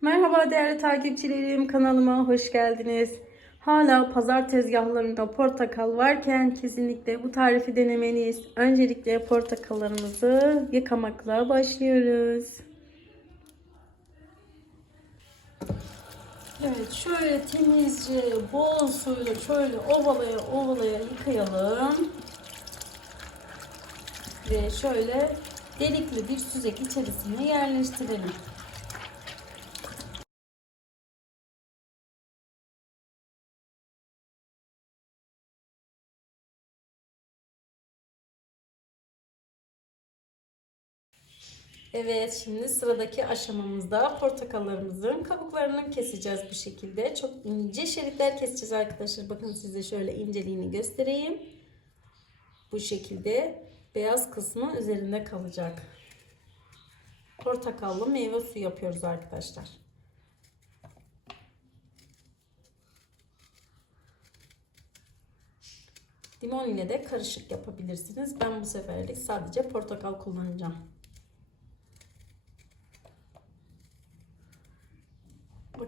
Merhaba değerli takipçilerim kanalıma hoş geldiniz. Hala pazar tezgahlarında portakal varken kesinlikle bu tarifi denemeniz. Öncelikle portakallarımızı yıkamakla başlıyoruz. Evet şöyle temizce bol suyla şöyle ovalaya ovalaya yıkayalım. Ve şöyle delikli bir süzek içerisine yerleştirelim. Evet şimdi sıradaki aşamamızda portakallarımızın kabuklarını keseceğiz bu şekilde. Çok ince şeritler keseceğiz arkadaşlar. Bakın size şöyle inceliğini göstereyim. Bu şekilde beyaz kısmı üzerinde kalacak. Portakallı meyve suyu yapıyoruz arkadaşlar. Limon ile de karışık yapabilirsiniz. Ben bu seferlik sadece portakal kullanacağım.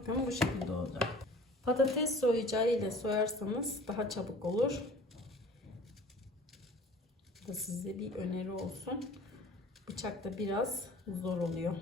Bakın bu şekilde olacak. Patates soyacağı ile soyarsanız daha çabuk olur. Bu da size bir öneri olsun. Bıçakta biraz zor oluyor.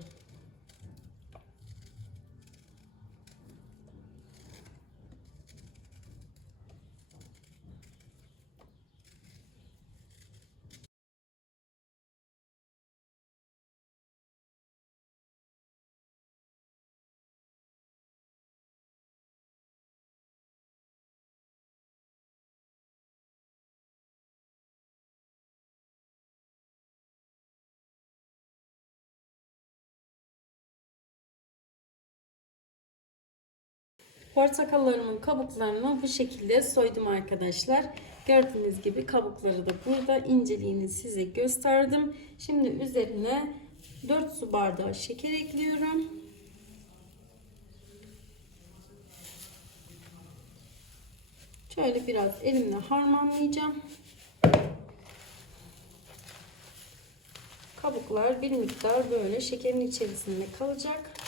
Portakallarımın kabuklarını bu şekilde soydum arkadaşlar. Gördüğünüz gibi kabukları da burada inceliğini size gösterdim. Şimdi üzerine 4 su bardağı şeker ekliyorum. Şöyle biraz elimle harmanlayacağım. Kabuklar bir miktar böyle şekerin içerisinde kalacak.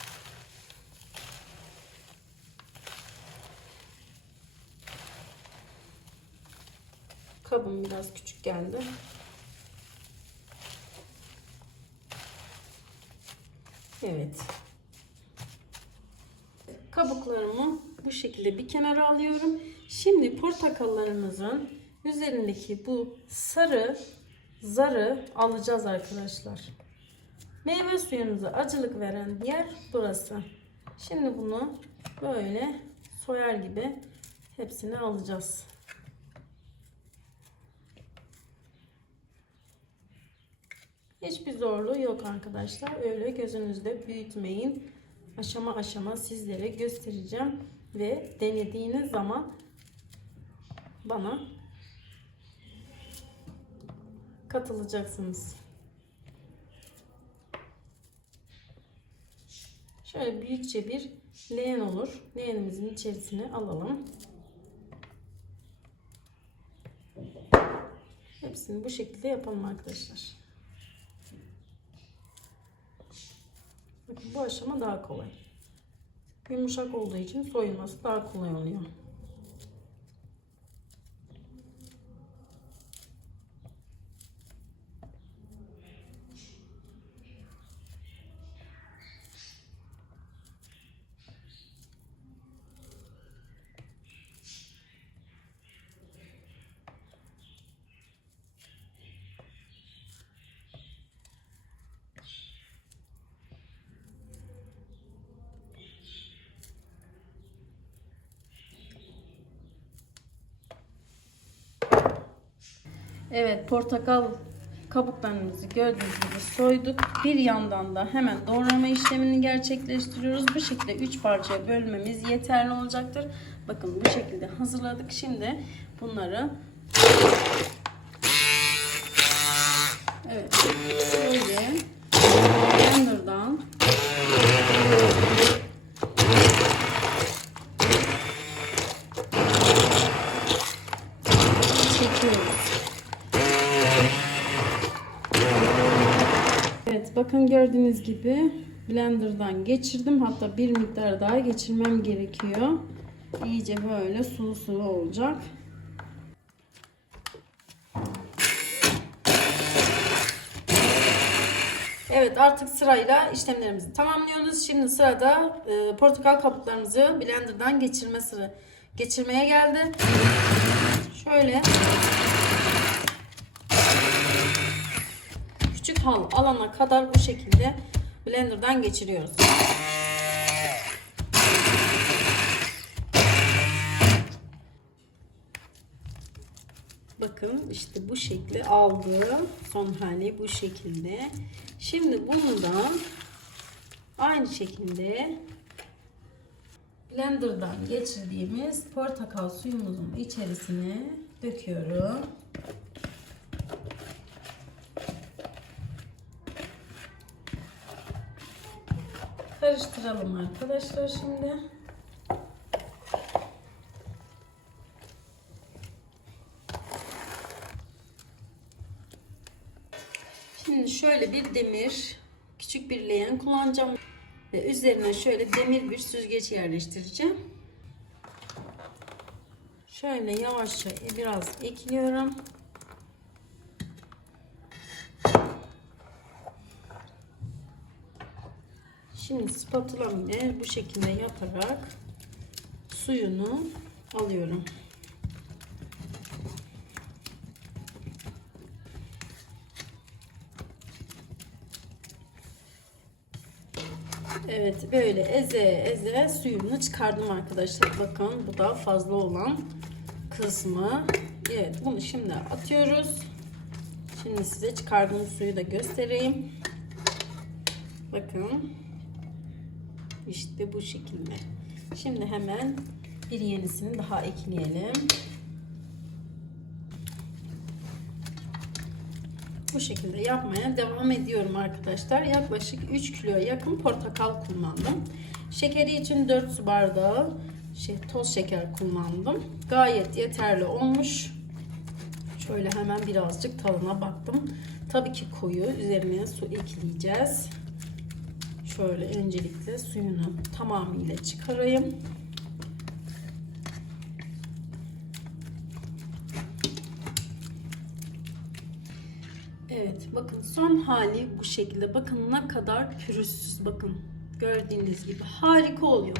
Kabım biraz küçük geldi. Evet. Kabuklarımı bu şekilde bir kenara alıyorum. Şimdi portakallarımızın üzerindeki bu sarı zarı alacağız arkadaşlar. Meyve suyumuza acılık veren yer burası. Şimdi bunu böyle soyar gibi hepsini alacağız. Hiçbir zorluğu yok arkadaşlar. Öyle gözünüzde büyütmeyin. Aşama aşama sizlere göstereceğim. Ve denediğiniz zaman bana katılacaksınız. Şöyle büyükçe bir leğen olur. Leğenimizin içerisine alalım. Hepsini bu şekilde yapalım arkadaşlar. Bu aşama daha kolay. Yumuşak olduğu için soyulması daha kolay oluyor. Evet portakal kabuklarımızı gördüğünüz gibi soyduk. Bir yandan da hemen doğrama işlemini gerçekleştiriyoruz. Bu şekilde 3 parçaya bölmemiz yeterli olacaktır. Bakın bu şekilde hazırladık. Şimdi bunları Evet. Böyle blenderdan çekiyoruz. Evet bakın gördüğünüz gibi blenderdan geçirdim. Hatta bir miktar daha geçirmem gerekiyor. İyice böyle sulu sulu olacak. Evet artık sırayla işlemlerimizi tamamlıyoruz. Şimdi sırada e, portakal kabuklarımızı blenderdan geçirme sıra geçirmeye geldi. Şöyle küçük hal alana kadar bu şekilde blenderdan geçiriyoruz. Bakın işte bu şekli aldı. Son hali bu şekilde. Şimdi bunu da aynı şekilde blenderdan geçirdiğimiz portakal suyumuzun içerisine döküyorum. Karıştıralım arkadaşlar şimdi. Şimdi şöyle bir demir, küçük bir leğen kullanacağım. Ve üzerine şöyle demir bir süzgeç yerleştireceğim. Şöyle yavaşça biraz ekliyorum. Şimdi spatula ile bu şekilde yaparak suyunu alıyorum. Evet böyle eze eze suyunu çıkardım arkadaşlar. Bakın bu da fazla olan kısmı. Evet bunu şimdi atıyoruz. Şimdi size çıkardığım suyu da göstereyim. Bakın. İşte bu şekilde. Şimdi hemen bir yenisini daha ekleyelim. Bu şekilde yapmaya devam ediyorum arkadaşlar. Yaklaşık 3 kiloya yakın portakal kullandım. Şekeri için 4 su bardağı şey, toz şeker kullandım. Gayet yeterli olmuş. Şöyle hemen birazcık tadına baktım. Tabii ki koyu. Üzerine su ekleyeceğiz. Şöyle öncelikle suyunu tamamıyla çıkarayım. Evet bakın son hali bu şekilde. Bakın ne kadar pürüzsüz bakın. Gördüğünüz gibi harika oluyor.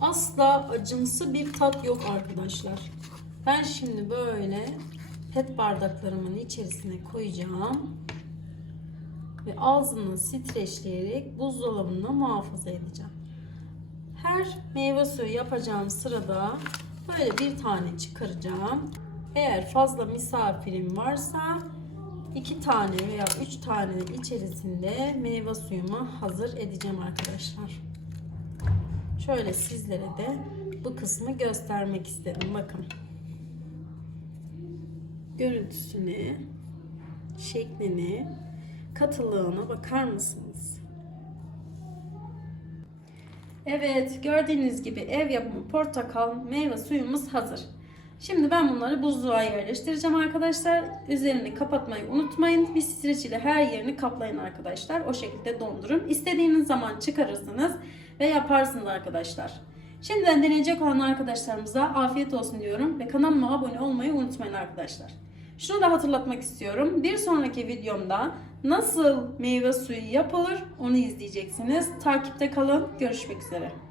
Asla acımsı bir tat yok arkadaşlar. Ben şimdi böyle pet bardaklarımın içerisine koyacağım. Ve ağzını streçleyerek buzdolabında muhafaza edeceğim. Her meyve suyu yapacağım sırada böyle bir tane çıkaracağım. Eğer fazla misafirim varsa iki tane veya üç tane içerisinde meyve suyumu hazır edeceğim arkadaşlar. Şöyle sizlere de bu kısmı göstermek istedim. Bakın. Görüntüsüne, şeklini, katılığına bakar mısınız? Evet, gördüğünüz gibi ev yapımı portakal meyve suyumuz hazır. Şimdi ben bunları buzluğa yerleştireceğim arkadaşlar. Üzerini kapatmayı unutmayın. Bir streç ile her yerini kaplayın arkadaşlar. O şekilde dondurun. İstediğiniz zaman çıkarırsınız ve yaparsınız arkadaşlar. Şimdiden deneyecek olan arkadaşlarımıza afiyet olsun diyorum ve kanalıma abone olmayı unutmayın arkadaşlar. Şunu da hatırlatmak istiyorum. Bir sonraki videomda nasıl meyve suyu yapılır onu izleyeceksiniz. Takipte kalın. Görüşmek üzere.